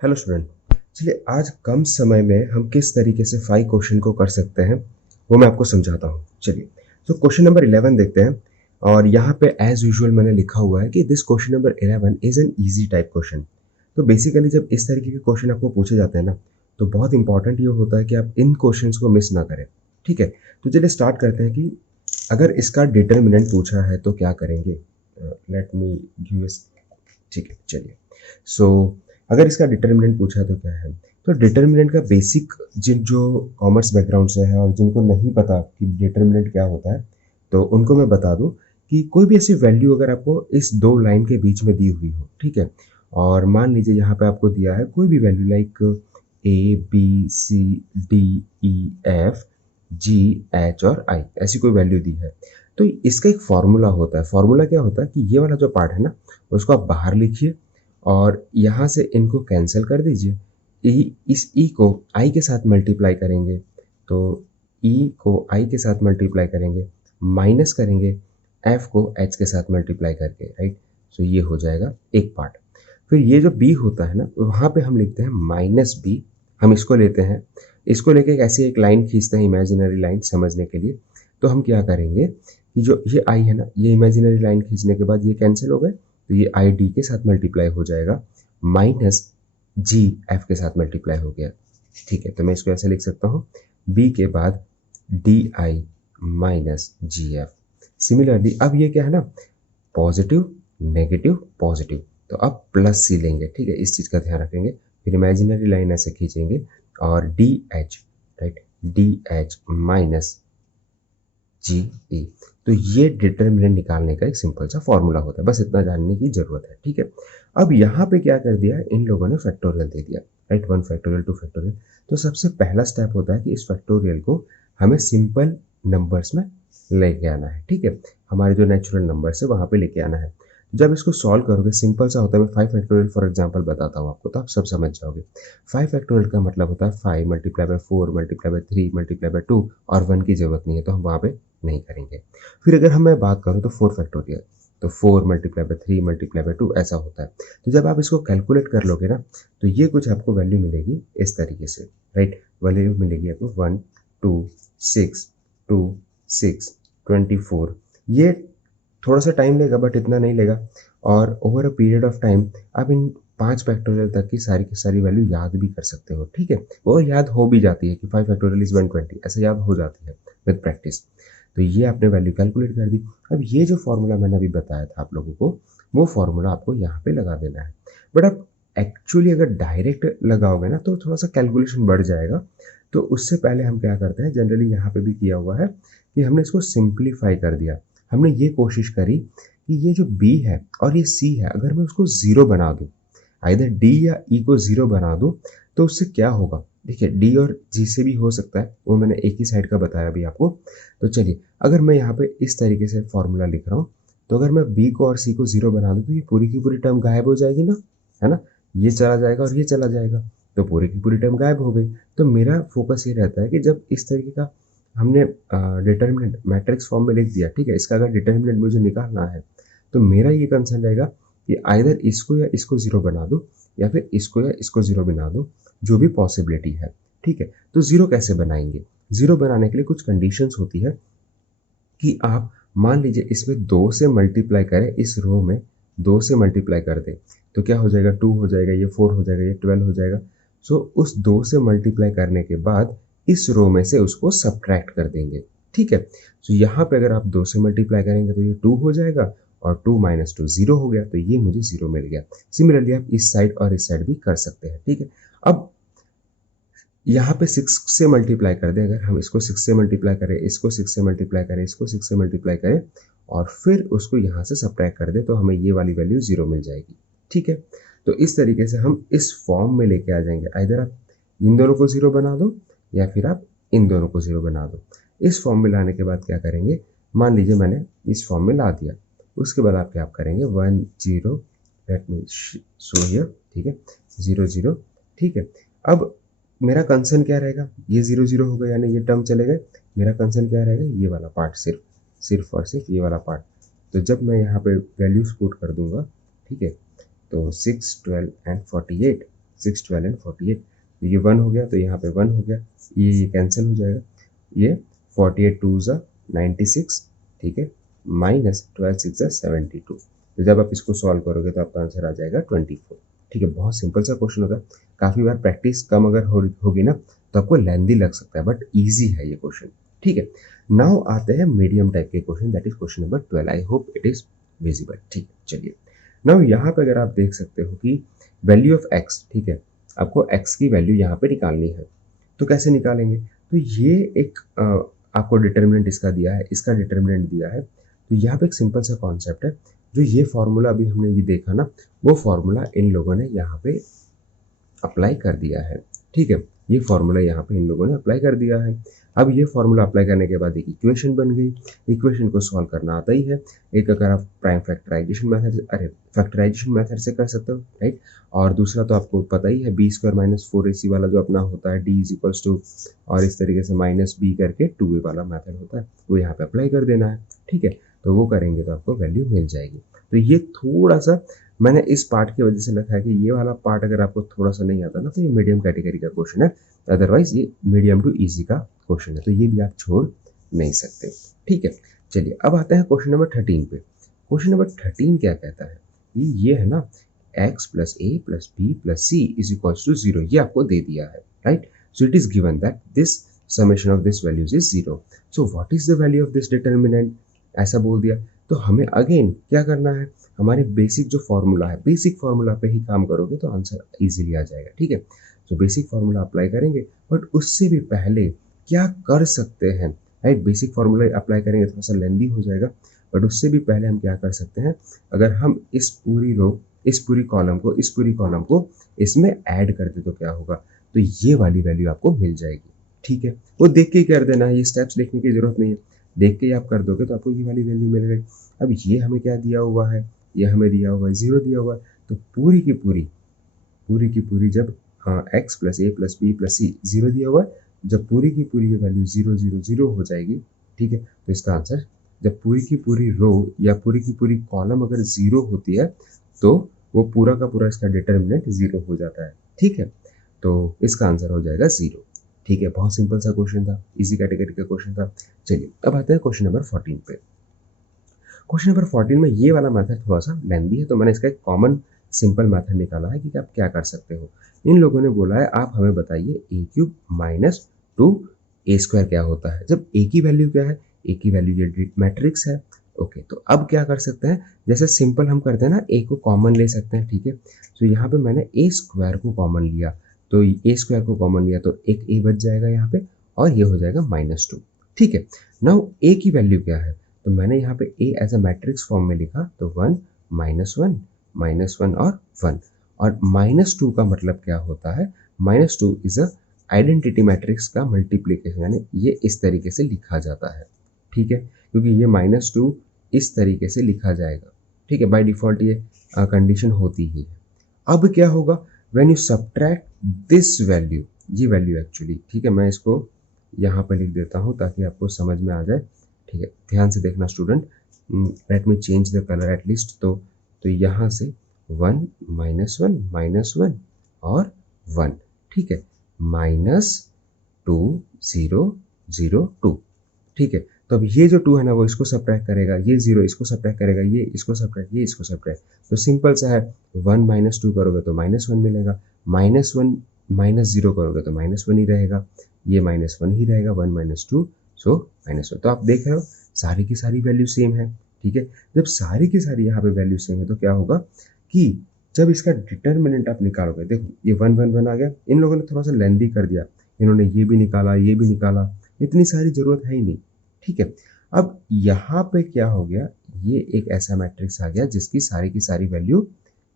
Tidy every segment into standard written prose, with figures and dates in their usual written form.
Hello student. चलिए आज कम समय में हम किस तरीके से 5 क्वेश्चन को कर सकते हैं वो मैं आपको समझाता हूँ। चलिए तो क्वेश्चन नंबर 11 देखते हैं और यहाँ पे एज यूजुअल मैंने लिखा हुआ है कि this question number 11 is an easy type question. तो बेसिकली जब इस तरीके के क्वेश्चन आपको पूछे जाते हैं ना तो बहुत इंपॉर्टेंट ये होता है कि आप इन क्वेश्चंस को मिस ना करें। ठीक है, तो चलिए स्टार्ट करते हैं कि अगर इसका डिटर्मिनेंट पूछा है तो क्या करेंगे। Let me give. ठीक है, चलिए। सो अगर इसका डिटर्मिनेंट पूछा तो क्या है, तो डिटर्मिनेंट का बेसिक जिन जो कॉमर्स बैकग्राउंड से है और जिनको नहीं पता कि डिटर्मिनेंट क्या होता है तो उनको मैं बता दूं कि कोई भी ऐसी वैल्यू अगर आपको इस दो लाइन के बीच में दी हुई हो, ठीक है, और मान लीजिए यहाँ पे आपको दिया है कोई भी value like A B C D E F G H और आई, ऐसी कोई वैल्यू दी है तो इसका एक फॉर्मूला होता है। फॉर्मूला क्या होता है कि ये वाला जो पार्ट है ना उसको आप बाहर लिखिए और यहाँ से इनको कैंसिल कर दीजिए। इस ई को आई के साथ मल्टीप्लाई करेंगे तो ई को आई के साथ मल्टीप्लाई करेंगे, माइनस करेंगे एफ को एच के साथ मल्टीप्लाई करके, राइट। सो ये हो जाएगा एक पार्ट। फिर ये जो बी होता है ना वहाँ पे हम लिखते हैं माइनस बी। हम इसको लेते हैं, इसको लेके एक ऐसी एक लाइन खींचते हैं, इमेजिनरी लाइन समझने के लिए। तो हम क्या करेंगे कि जो ये आई है ना, ये इमेजिनरी लाइन खींचने के बाद ये कैंसिल हो गए तो ये आई डी के साथ मल्टीप्लाई हो जाएगा, माइनस जी एफ के साथ मल्टीप्लाई हो गया। ठीक है, तो मैं इसको ऐसे लिख सकता हूँ, बी के बाद D I minus G F. Similarly अब ये क्या है ना, पॉजिटिव नेगेटिव पॉजिटिव, तो अब प्लस सी लेंगे। ठीक है, इस चीज़ का ध्यान रखेंगे। फिर इमेजिनरी लाइन ऐसे खींचेंगे और D H, right, D H minus G E. तो ये डिटर्मिनेंट निकालने का एक सिंपल सा फॉर्मूला होता है, बस इतना जानने की जरूरत है। ठीक है, अब यहाँ पे क्या कर दिया इन लोगों ने, फैक्टोरियल दे दिया, राइट, 1 फैक्टोरियल 2 फैक्टोरियल। तो सबसे पहला स्टेप होता है कि इस फैक्टोरियल को हमें सिंपल नंबर्स में लेके आना है। ठीक है, हमारे जो नेचुरल नंबर्स है वहाँ पे लेके आना है। जब इसको सॉल्व करोगे सिंपल सा होता है। मैं 5 फैक्टोरियल फॉर एग्जांपल बताता हूँ आपको तो आप सब समझ जाओगे। 5 फैक्टोरियल का मतलब होता है 5 multiply by 4 multiply by 3 multiply by 2 और 1 की जरूरत नहीं है तो हम वहाँ पे नहीं करेंगे। फिर अगर हम मैं बात करूँ तो 4 फैक्टोरियल, तो 4 मल्टीप्लाई बाय 3 मल्टीप्लाई बाय 2 ऐसा होता है। तो जब आप इसको कैलकुलेट कर लोगे ना तो ये कुछ आपको वैल्यू मिलेगी इस तरीके से, राइट। वैल्यू मिलेगी आपको 1 2 6 2 6 24। ये थोड़ा सा टाइम लेगा बट इतना नहीं लेगा, और over a period of time आप इन 5 फैक्टोरियल तक की सारी वैल्यू याद भी कर सकते हो। ठीक है, और याद हो भी जाती है कि 5 फैक्टोरियल इज 120, ऐसे याद हो जाती है विद प्रैक्टिस। तो ये आपने वैल्यू कैलकुलेट कर दी। अब ये जो फॉर्मूला मैंने अभी बताया था आप लोगों को, वो फॉर्मूला आपको यहाँ पे लगा देना है। बट आप एक्चुअली अगर डायरेक्ट लगाओगे ना तो थोड़ा सा कैलकुलेशन बढ़ जाएगा। तो उससे पहले हम क्या करते हैं, जनरली यहाँ पे भी किया हुआ है कि हमने इसको सिंप्लीफाई कर दिया। हमने ये कोशिश करी कि ये जो बी है और ये सी है अगर मैं उसको ज़ीरो बना दूँ, आइदर डी या ई को ज़ीरो बना दूँ, तो उससे क्या होगा। देखिए डी और जी से भी हो सकता है, वो मैंने एक ही साइड का बताया अभी आपको। तो चलिए अगर मैं यहाँ पे इस तरीके से फॉर्मूला लिख रहा हूँ तो अगर मैं बी को और सी को ज़ीरो बना दूँ तो ये पूरी की पूरी टर्म गायब हो जाएगी ना, है ना। ये चला जाएगा और ये चला जाएगा तो पूरी की पूरी टर्म गायब हो गई। तो मेरा फोकस ये रहता है कि जब इस तरीके का हमने डिटर्मिनेंट मैट्रिक्स फॉर्म में लिख दिया, ठीक है, इसका अगर डिटर्मिनेंट मुझे निकालना है तो मेरा ये कंसर्न रहेगा कि आइदर इसको या इसको ज़ीरो बना दो या फिर इसको या इसको ज़ीरो बना दो, जो भी पॉसिबिलिटी है। ठीक है, तो ज़ीरो कैसे बनाएंगे, ज़ीरो बनाने के लिए कुछ कंडीशंस होती है कि आप मान लीजिए इसमें 2 से मल्टीप्लाई करें, इस रो में 2 से मल्टीप्लाई कर दें तो क्या हो जाएगा, 2 हो जाएगा, ये 4 हो जाएगा, ये 12 हो जाएगा। सो उस 2 से मल्टीप्लाई करने के बाद इस रो में से उसको सब्ट्रैक्ट कर देंगे। ठीक है, सो यहाँ पे अगर आप 2 से मल्टीप्लाई करेंगे तो ये 2 हो जाएगा और 2 माइनस 2 0 हो गया, तो ये मुझे 0 मिल गया। सिमिलरली आप इस साइड और इस साइड भी कर सकते हैं। ठीक है, अब यहाँ पे 6 से मल्टीप्लाई कर दें, अगर हम इसको 6 से मल्टीप्लाई करें, इसको 6 से मल्टीप्लाई करें, इसको 6 से मल्टीप्लाई करें और फिर उसको यहाँ से सब्ट्रैक्ट कर दें तो हमें ये वाली वैल्यू 0 मिल जाएगी। ठीक है, तो इस तरीके से हम इस फॉर्म में लेके आ जाएंगे। आइदर आप इन दोनों को 0 बना दो या फिर आप इन दोनों को 0 बना दो। इस फॉर्म में लाने के बाद क्या करेंगे, मान लीजिए मैंने इस फॉर्म में ला दिया, उसके बाद आप क्या करेंगे 1 0, लेट मी शो हियर, ठीक है, 0 0। ठीक है, अब मेरा कंसर्न क्या रहेगा, ये 0 0 हो गया यानी ये टर्म चले गए। मेरा कंसर्न क्या रहेगा, ये वाला पार्ट, सिर्फ और सिर्फ ये वाला पार्ट। तो जब मैं यहाँ पे वैल्यूज पुट कर दूंगा, ठीक है, तो 6 12 एंड 48, 6, 12 एंड 48, तो ये 1 हो गया, तो यहाँ पे 1 हो गया, ये कैंसिल हो जाएगा, ये 48 2 ज़ा 96, ठीक है, माइनस 12 6 ज़ा 72, तो जब आप इसको सॉल्व करोगे तो आपका आंसर आ जाएगा 24, ठीक है। बहुत सिंपल सा क्वेश्चन होता है, काफ़ी बार प्रैक्टिस कम अगर होगी ना तो आपको लेंदी लग सकता है, बट ईजी है ये क्वेश्चन, ठीक है। नाउ आते हैं मीडियम टाइप के question, that is question number 12, I hope it is visible, ठीक है। चलिए नाउ यहाँ पे अगर आप देख सकते हो कि वैल्यू ऑफ एक्स, ठीक है, आपको एक्स की वैल्यू यहाँ पे निकालनी है, तो कैसे निकालेंगे, तो ये एक आपको डिटर्मिनेंट इसका दिया है, इसका डिटर्मिनेंट दिया है, तो यहाँ पे एक सिंपल सा कॉन्सेप्ट है, जो ये फॉर्मूला अभी हमने ये देखा ना, वो फॉर्मूला इन लोगों ने यहाँ पे अप्लाई कर दिया है, ठीक है, ये फॉर्मूला यहाँ पे इन लोगों ने अप्लाई कर दिया है। अब ये फॉर्मूला अप्लाई करने के बाद एक इक्वेशन बन गई, इक्वेशन को सॉल्व करना आता ही है, एक अगर आप प्राइम फैक्टराइजेशन मेथड से कर सकते हो, राइट, और दूसरा तो आपको पता ही है b² - 4ac वाला जो अपना होता है, d = टू, और इस तरीके से -b करके 2a वाला मेथड होता है, वो यहाँ पे अप्लाई कर देना है, ठीक है, तो वो करेंगे तो आपको वैल्यू मिल जाएगी। तो ये थोड़ा सा मैंने इस पार्ट की वजह से लिखा है कि ये वाला पार्ट अगर आपको थोड़ा सा नहीं आता ना तो ये मीडियम कैटेगरी का क्वेश्चन है, अदरवाइज ये मीडियम टू इजी का क्वेश्चन है, तो ये भी आप छोड़ नहीं सकते, ठीक है। चलिए अब आते हैं क्वेश्चन नंबर 13 पे। क्वेश्चन नंबर 13 क्या कहता है, ये है ना x + a + b + c = 0, ये आपको दे दिया है, right, so it is given that this summation of this values is 0, so what is the value of this determinant, ऐसा बोल दिया, तो हमें अगेन क्या करना है, हमारे बेसिक जो फॉर्मूला है, बेसिक फॉर्मूला पे ही काम करोगे तो आंसर इजीली आ जाएगा, ठीक है। तो बेसिक फॉर्मूला अप्लाई करेंगे, बट उससे भी पहले क्या कर सकते हैं, राइट, बेसिक फॉर्मूला अप्लाई करेंगे थोड़ा सा लेंदी हो जाएगा, बट उससे भी पहले हम क्या कर सकते हैं, अगर हम इस पूरी रो, इस पूरी कॉलम को इसमें ऐड कर दे तो क्या होगा, तो ये वाली वैल्यू आपको मिल जाएगी, ठीक है, वो देख के ही कर देना है, ये स्टेप्स लिखने की जरूरत नहीं है, देख के ही आप कर दोगे तो आपको ये वाली वैल्यू मिल गई। अब ये हमें क्या दिया हुआ है, ये हमें दिया हुआ है 0 दिया हुआ है, तो पूरी की पूरी जब x + a + b + c 0 दिया हुआ है, जब पूरी की पूरी ये वैल्यू 0 0 0 हो जाएगी, ठीक है, तो इसका आंसर, जब पूरी की पूरी रो या पूरी की पूरी कॉलम अगर 0 होती है तो वो पूरा का पूरा इसका डिटर्मिनेंट 0 हो जाता है, ठीक है, तो इसका आंसर हो जाएगा 0, ठीक है। बहुत सिंपल सा क्वेश्चन था, इजी कैटेगरी का क्वेश्चन था। चलिए अब आते हैं क्वेश्चन नंबर 14 पे। क्वेश्चन नंबर 14 में ये वाला मेथड थोड़ा सा लेंदी है, तो मैंने इसका एक कॉमन सिंपल मेथड निकाला है कि आप क्या कर सकते हो। इन लोगों ने बोला है आप हमें बताइए a³ - 2a² क्या होता है, जब a की वैल्यू क्या है, a की वैल्यू ये मैट्रिक्स है, ओके, तो अब क्या कर सकते हैं, जैसे सिंपल हम करते हैं ना, a को कॉमन ले सकते हैं, ठीक है, तो यहाँ पे मैंने a² को कॉमन लिया, तो a² को कॉमन लिया तो एक a बच जाएगा यहाँ पे, और ये हो जाएगा -2, ठीक है। नाउ a की वैल्यू क्या है, तो मैंने यहाँ पे a as a matrix form में लिखा, तो 1 -1 -1 और 1, और -2 का मतलब क्या होता है, -2 इज अ आइडेंटिटी मैट्रिक्स का मल्टीप्लिकेशन, यानी ये इस तरीके से लिखा जाता है, ठीक है, क्योंकि ये -2 इस तरीके से लिखा जाएगा, ठीक है, बाय डिफॉल्ट ये कंडीशन होती ही है। अब क्या होगा, when you subtract this value, ये वैल्यू एक्चुअली, ठीक है, मैं इसको यहाँ पर लिख देता हूँ ताकि आपको समझ में आ जाए, ठीक है, ध्यान से देखना student, let me change the colour at least, तो यहाँ से 1 -1 -1 और 1, ठीक है, -2 0 0 2, ठीक है, तो अब ये जो 2 है ना वो इसको सब्ट्रैक्ट करेगा, ये 0 इसको सब्ट्रैक्ट करेगा, ये इसको सब्ट्रैक्ट, ये इसको सब्ट्रैक्ट, तो सिंपल सा है, 1 - 2 करोगे तो -1 मिलेगा, -1 - 0 करोगे तो -1 ही रहेगा, ये -1 ही रहेगा, 1 - 2 सो -1, तो आप देख रहे हो सारी की सारी वैल्यू सेम है, ठीक है। जब सारी की सारी यहाँ पे वैल्यू सेम है तो क्या होगा कि जब इसका डिटर्मिनेंट आप निकालोगे, देखो ये 1 1 1 आ गया, इन लोगों ने थोड़ा सा लेंदी कर दिया, इन्होंने ये भी निकाला, ये भी निकाला, इतनी सारी जरूरत है ही नहीं, ठीक है। अब यहाँ पे क्या हो गया, ये एक ऐसा मैट्रिक्स आ गया जिसकी सारी की सारी वैल्यू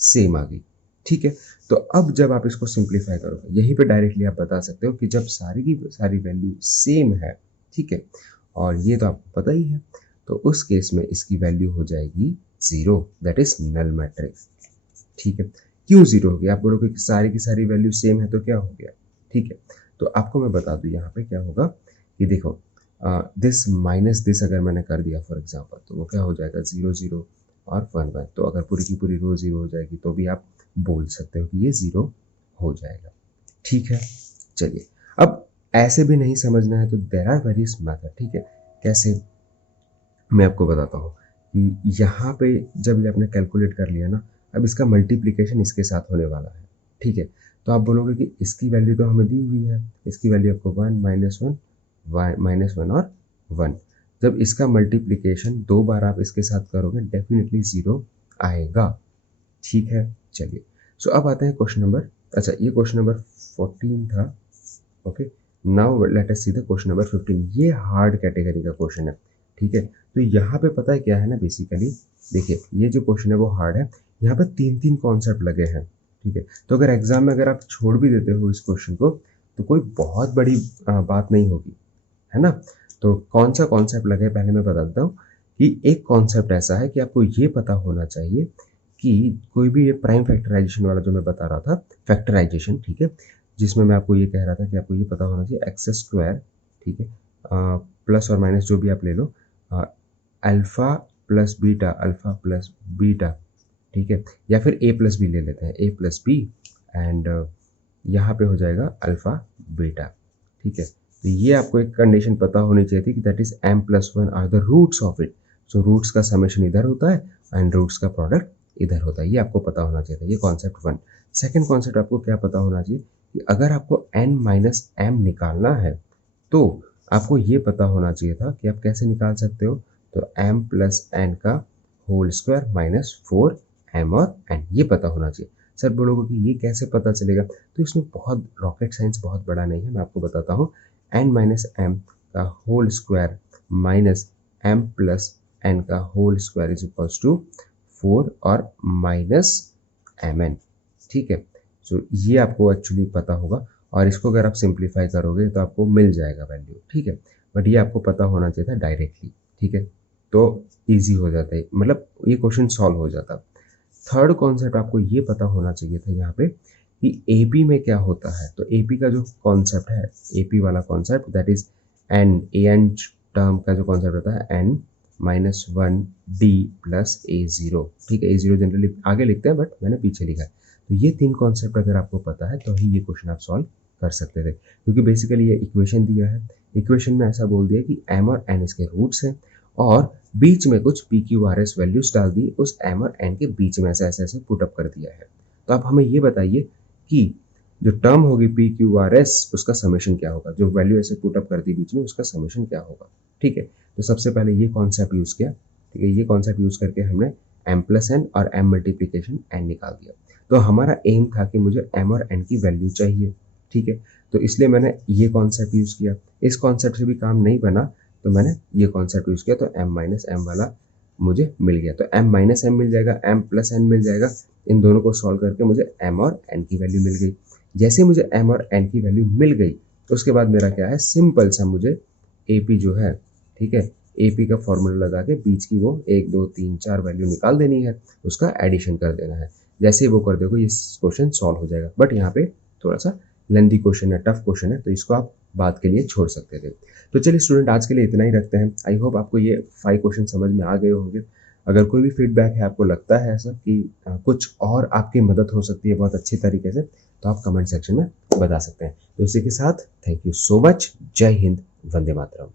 सेम आ गई, ठीक है। तो अब जब आप इसको सिंप्लीफाई करोगे, यहीं पे डायरेक्टली आप बता सकते हो कि जब सारी की सारी वैल्यू सेम है, ठीक है, और ये तो आपको पता ही है, तो उस केस में इसकी वैल्यू हो जाएगी 0, दैट इज नल मैट्रिक्स, ठीक है। क्यों 0 हो गया, आप बोलोगे कि सारी की सारी वैल्यू सेम है तो क्या हो गया, ठीक है, तो आपको मैं बता दूं यहाँ पे क्या होगा कि देखो दिस माइनस दिस अगर मैंने कर दिया फॉर एग्जांपल, तो वो क्या हो जाएगा 0 0 और 1 1, तो अगर पूरी की पूरी रो 0 हो जाएगी तो भी आप बोल सकते हो कि ये 0 हो जाएगा। ठीक है, चलिए अब ऐसे भी नहीं समझना है तो देयर आर वेरियस मेथड। ठीक है, कैसे मैं आपको बताता हूँ कि यहाँ पे जब ये आपने कैलकुलेट कर लिया ना, अब इसका मल्टीप्लिकेशन इसके साथ होने वाला है। ठीक है, तो आप बोलोगे कि इसकी वैल्यू तो हमें दी हुई है, इसकी वैल्यू आपको 1 -1 और 1। जब इसका मल्टीप्लिकेशन 2 बार आप इसके साथ करोगे डेफिनेटली 0 आएगा। ठीक है, चलिए सो अब आते हैं क्वेश्चन नंबर, अच्छा ये क्वेश्चन नंबर 14 था। Okay, now let us see the question number 15। ये हार्ड कैटेगरी का क्वेश्चन है। ठीक है, तो यहाँ पे पता है क्या है ना, बेसिकली देखिए ये जो क्वेश्चन है वो हार्ड है। यहाँ पे 3 कॉन्सेप्ट लगे हैं। ठीक है, तो अगर एग्जाम में अगर आप छोड़ भी देते हो इस क्वेश्चन को तो कोई बहुत बड़ी बात नहीं होगी, है ना। तो कौन सा कॉन्सेप्ट लगे पहले मैं बता देता हूँ कि एक कॉन्सेप्ट ऐसा है कि आपको ये पता होना चाहिए कि कोई भी ये प्राइम फैक्टराइजेशन वाला जो मैं बता रहा था, फैक्टराइजेशन, ठीक है, जिसमें मैं आपको ये कह रहा था कि आपको ये पता होना चाहिए एक्स स्क्वायर, ठीक है, प्लस और माइनस जो भी आप ले लो, अल्फा अल्फा प्लस बीटा, ठीक है, या फिर ए प्लस बी ले लेते हैं, ए प्लस बी एंड यहाँ पे हो जाएगा अल्फा बीटा। ठीक है, तो ये आपको एक कंडीशन पता होनी चाहिए थी कि that is m+1 are the roots of it. So roots का समेशन इधर होता है एंड रूट्स का प्रोडक्ट इधर होता है, ये आपको पता होना चाहिए था। ये कॉन्सेप्ट 1। सेकेंड कॉन्सेप्ट आपको क्या पता होना चाहिए कि अगर आपको n-m निकालना है तो आपको ये पता होना चाहिए था कि आप कैसे निकाल सकते हो। तो m+n का होल स्क्वायर माइनस 4m और n, ये पता होना चाहिए। सर बोलोगे कि ये कैसे पता चलेगा, तो इसमें बहुत रॉकेट साइंस बहुत बड़ा नहीं है, मैं आपको बताता हूँ। n-m का होल स्क्वायर माइनस m+n का whole square is equals to 4 और माइनस mn। ठीक है, सो ये आपको एक्चुअली पता होगा और इसको अगर आप सिंप्लीफाई करोगे तो आपको मिल जाएगा वैल्यू। ठीक है, बट ये आपको पता होना चाहिए था डायरेक्टली। ठीक है, तो इजी हो जाता है, मतलब ये क्वेश्चन सॉल्व हो जाता। थर्ड कॉन्सेप्ट आपको ये पता होना चाहिए था यहाँ पे कि एपी में क्या होता है। तो एपी का जो कॉन्सेप्ट है, एपी वाला concept that is an term का जो कॉन्सेप्ट होता है n-1 d प्लस a0। ठीक है, a0 जनरली आगे लिखते हैं बट मैंने पीछे लिखा है। तो ये 3 कॉन्सेप्ट अगर आपको पता है तो ही ये क्वेश्चन आप सॉल्व कर सकते थे, क्योंकि बेसिकली ये इक्वेशन दिया है, इक्वेशन में ऐसा बोल दिया कि m और n इसके रूट्स हैं और बीच में कुछ P Q R S values डाल दी, उस m और n के बीच में ऐसे ऐसे पुट अप कर दिया है। तो आप हमें ये बताइए कि जो टर्म होगी पी क्यू आर एस उसका समेशन क्या होगा, जो वैल्यू ऐसे पुट अप कर दी बीच में उसका समेशन क्या होगा। ठीक है, तो सबसे पहले ये कॉन्सेप्ट यूज किया। ठीक है, ये कॉन्सेप्ट यूज करके हमने m+n और m मल्टीप्लीकेशन n निकाल दिया। तो हमारा एम था कि मुझे m और n की वैल्यू चाहिए। ठीक है, तो इसलिए मैंने ये कॉन्सेप्ट यूज किया। इस कॉन्सेप्ट से भी काम नहीं बना तो मैंने ये कॉन्सेप्ट यूज किया, तो m-m वाला मुझे मिल गया। तो m-m मिल जाएगा, m+n मिल जाएगा, इन दोनों को सॉल्व करके मुझे m और n की वैल्यू मिल गई। जैसे मुझे m और n की वैल्यू मिल गई तो उसके बाद मेरा क्या है, सिंपल सा मुझे AP जो है, ठीक है, AP का फॉर्मूला लगा के बीच की वो 1 2 3 4 वैल्यू निकाल देनी है, उसका एडिशन कर देना है। जैसे ही वो कर दोगे ये क्वेश्चन सॉल्व हो जाएगा। बट यहाँ पे थोड़ा सा लेंथी क्वेश्चन है, टफ क्वेश्चन है, तो इसको आप बात के लिए छोड़ सकते थे। तो चलिए स्टूडेंट, आज के लिए इतना ही रखते हैं। आई होप आपको ये 5 क्वेश्चन समझ में आ गए होंगे। अगर कोई भी फीडबैक है, आपको लगता है ऐसा कि कुछ और आपकी मदद हो सकती है बहुत अच्छी तरीके से, तो आप कमेंट सेक्शन में बता सकते हैं। तो इसी के साथ थैंक यू सो मच। जय हिंद, वंदे मातरम।